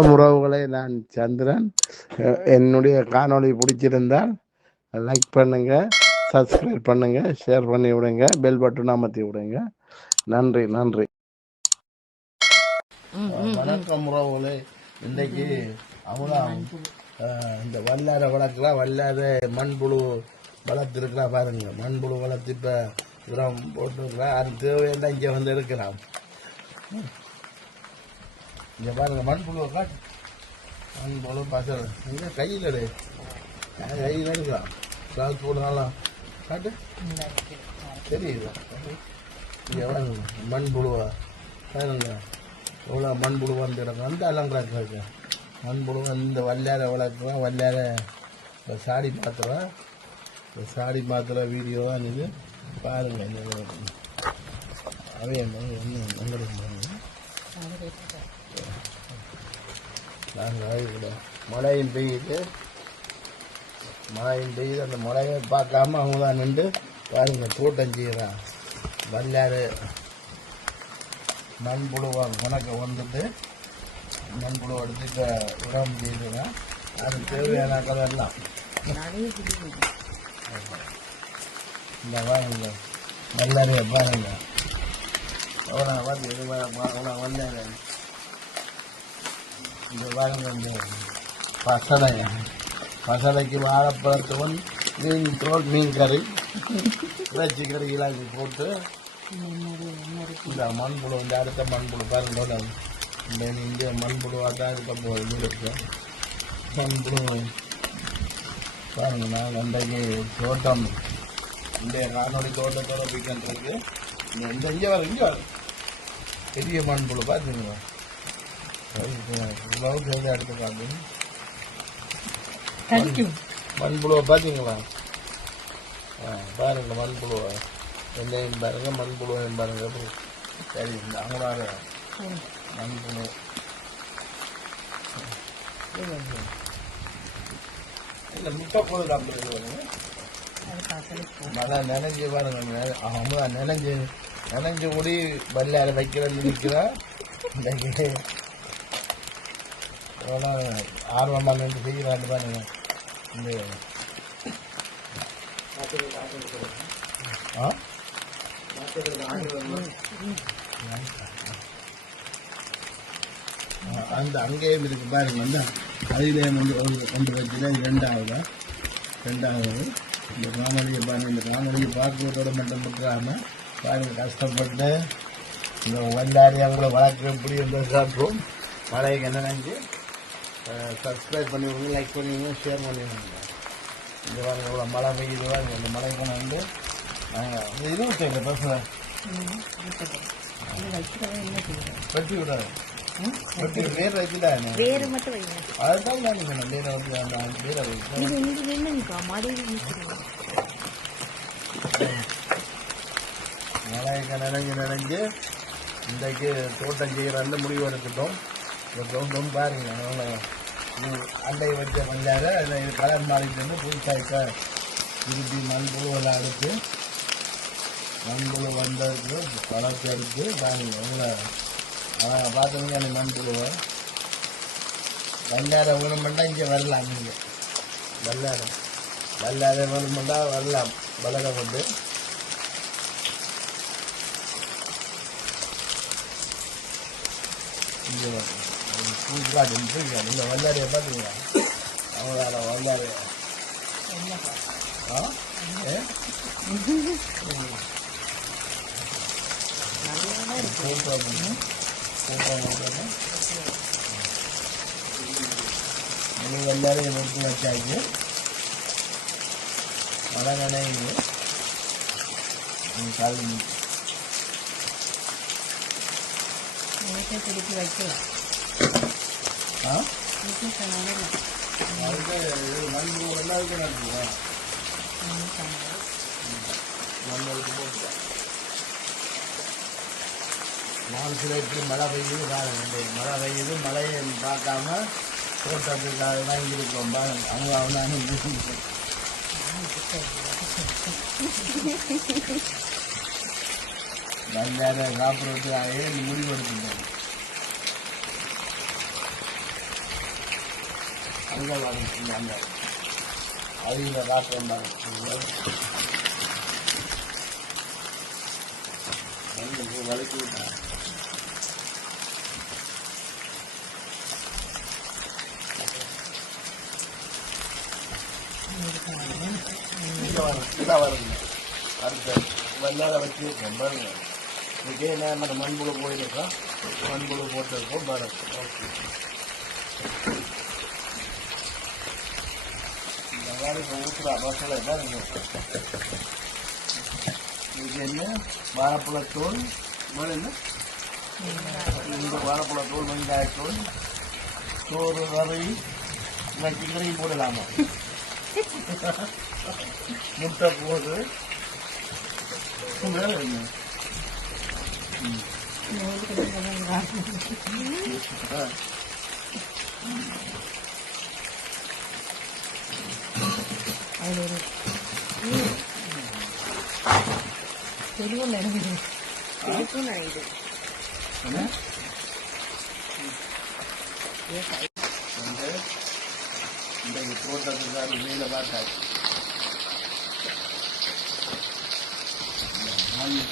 உறவுகளை நான் சந்திரன். என்னுடைய காணொளி பிடிச்சிருந்தால் லைக் பண்ணுங்க, சப்ஸ்கிரைப் பண்ணுங்க, ஷேர் பண்ணி விடுங்க, பெல் பட்டன் அமர்த்தி விடுங்க. நன்றி நன்றி. வணக்கம் உறவுகளே. இன்றைக்கு அவங்களா இந்த வல்லார வளர்க்கலாம், வல்லாத மண்புழு வளர்த்துருக்கிறா பாருங்க. மண்புழு வளர்த்து இப்போ உரம் போட்டுருக்கிறா. அது தேவையெல்லாம் இங்கே வந்து எடுக்கலாம். இங்கே பாருங்க மண்புழுவை காட்டு. மண்புழு பசல் இங்கே கையில் கையில் எடுக்கலாம். காசு போடுனாலாம் காட்டு தெரியுதா? இங்கே பாருங்க மண்புழுவா பாருங்க. எவ்வளோ மண்புழு வந்து கிடக்கும். அந்த அலங்காக்கு மண்புழு இந்த வல்லார வளர்க்குறோம். வல்லார சாடி மாத்திரம் சாடி மாத்திர வீடியோ தான் இது பாருங்க. அவைய நாங்கள் மழையும் பெய்யுது, மழையும் பெய்யுது. அந்த மழையை பார்க்காம அவங்க தான் நின்று பாருங்க தோட்டம் செய்யறான். வல்லாறு மண்புழுவை உனக்க வந்துட்டு மண்புழு எடுத்து இப்போ உரம் செய்யுதுன்னா அதுக்கு தேவையான கலர்லாம் இந்த பாருங்க வல்லாரையை பாருங்க. எவ்வளோ பார்த்து இது வந்தாங்க. இந்த பாருங்க இந்த பசலைக்கு வாழைப்பழத்துவன் மீன் தோல் மீன் கறி இறைச்சி கறியெல்லாம் போட்டு இந்த மண்புழு இந்த அடுத்த மண்புழு பாருங்க. இந்த இங்கே மண்புழுவாக தான் இருக்க போகுது இருக்கு. மண்புழு பாருங்க. நான் அன்றைக்கு தோட்டம் இந்த காணொலி தோட்டத்தோட போய்க்கின்றது. இந்த இங்கே வர இங்கே வர பெரிய மண்புழு பார்த்துங்களா. எடுத்து பார்த்து மண்புழுவை பார்த்தீங்களா? பாருங்க மண்புழுவை என்னையும் பாருங்க, மண்புழுவையும் பாருங்க. சரி இந்த அவங்களால மண்புழு இல்லை முட்டை போது சாப்பிடுறது நல்லா நினைஞ்சு பாருங்க. அவங்க நினைஞ்சு கூடி வல்லார வைக்கிறேன்னு நிற்கிறா. இன்றைக்கு எவ்வளோ ஆர்வமாக நின்று செய்கிறான்னு பாருங்க. இந்த அந்த அங்கேயும் இருக்கு பாருங்க. வந்து அதிலே வந்து ஒன்று வச்சுல ரெண்டாவது இந்த காணொலியை பாருங்க. இந்த காணொலியை பார்க்குறதோட மட்டும் விட்டுறாம பாருங்க கஷ்டப்பட்டு இந்த வல்லாரி அவங்கள வளர்க்க எப்படி என்பதை காட்டுறோம். மழைக்கு என்ன நினைஞ்சு சப்ஸ்கிரைப் பண்ணிவிடுங்க, லைக் பண்ணிவிடுங்க, ஷேர் பண்ணிவிடுங்க. இந்த பாருங்க இவ்வளோ மழை பெய்யுது பாருங்க. இந்த மழை கொண்டு வந்து நாங்கள் இது விட்டேங்க பசங்க வெட்டி விடாது. வெட்டி வேறு வைக்கல வேறு மட்டும் வைங்க. அதுதான் நான் சொன்னேன் வேற வந்து அந்த வேற மழைக்கு நினைஞ்சு இன்றைக்கு தோட்டம் செய்கிற முடிவு எடுத்துட்டோம். இந்த தோட்டம் பாருங்க. அண்டை வச்ச வந்தார இது கலர் மாறிட்டு புதுசாக திருப்பி மண்புழுவெல்லாம் எடுத்து மண்புழு வந்ததுக்கு வளர்ச்சி எடுத்து பாருங்க. எவ்வளோ பார்த்தீங்க அந்த மண்புழுவை வல்லார வேணுமெண்டா இங்கே வரலாம். நீங்கள் வல்லார வேணுமெண்டா வரலாம். வளரப்பட்டு இங்கே பூக்காட்டு இந்த வல்லாரையை பார்த்தீங்களா? அவங்களால வல்லாரைய வல்லாரையை எடுத்து வச்சாச்சு. மழை நினைவு கால் திருப்பி வைக்கலாம். மான்சில் எப்படி மழை பெய்யுது பாருங்க. மழை பெய்யுது. மழையை பார்க்காம தோட்டத்துக்காக தான் இருக்கிறோம் பாருங்க. அவங்க அவனான வந்தார சாப்பிட்றதுக்காகவே இந்த முடிவு எடுத்துட்டோம். அங்கே வாங்க அங்கே அதில் காசு வந்தாங்க வலிக்கு விட்டாங்க. வருங்க அடுத்த வெள்ளாத வச்சு பாருங்க இதுக்கே என்ன மண்புழு போயிருக்கோம் மண்புழு போட்டிருக்கோம் பாருங்க. ஓகே இந்த மாதிரி இப்போ ஊற்றுறா மசாலா பாருங்க. இதுக்கு என்ன வாழைப்பழத்தூள் வேறு என்ன இந்த வாழைப்பழத்தூள் வெங்காயத்தூள் சோறு வரை சிக்கனையும் போடலாமா முட்டை போது வேறு என்ன இந்த தோட்டத்துக்காரு மேலே பார்த்தாச்சு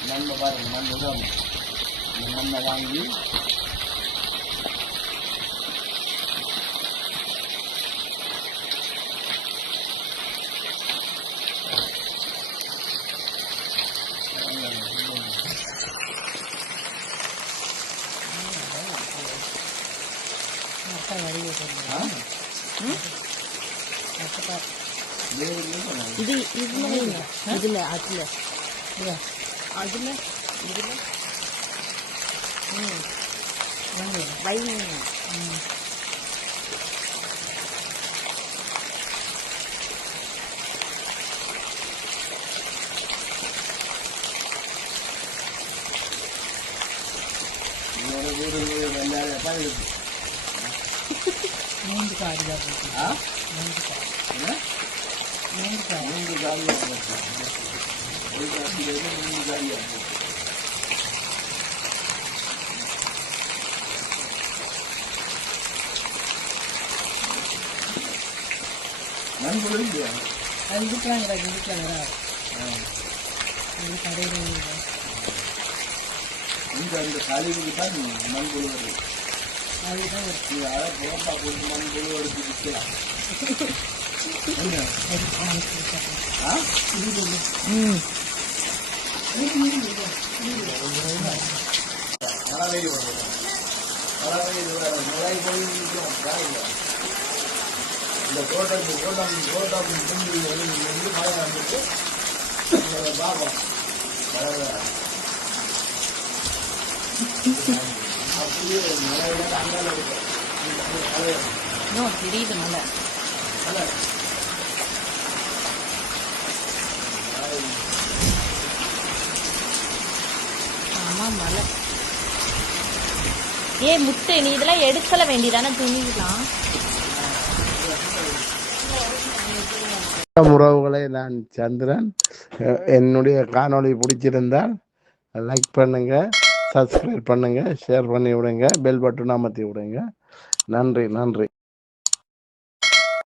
மண் பாருங்க மண் உதவும் இந்த மண்ணை வாங்கி இது இதுல அதுல அதுல இதுல வைங்க வீடு வெள்ளாறு இருக்கு மூன்று காரியா மூன்று காரியா ஒரு காசிலேருந்து 3 காரியா நண்பர்கள் இல்லையா இதுக்காங்க கடையில் இந்த காலைக்கு தான் மண்புழு வருது அதுதான் அதை போட்டா போட்டு மண்புழு எடுத்து விற்கலாம். மழை வெயில் வருது மழை வெயில் மழை போய் இந்த தோட்டம் வந்து மழை வந்துட்டு பாபம் மழை அப்படியே மழையில அங்கால இருக்கும் தெரியுது மழை மழை ஆமா மழை. முட்டை நீ இதெல்லாம் எடுக்கல வேண்டியதானே துணிக்கலாம். உறவுகளை நான் சந்திரன். என்னுடைய காணொளி பிடிச்சிருந்தால் லைக் பண்ணுங்க, சப்ஸ்கிரைப் பண்ணுங்க, ஷேர் பண்ணி விடுங்க, பெல் பட்டன் அமர்த்தி விடுங்க. நன்றி.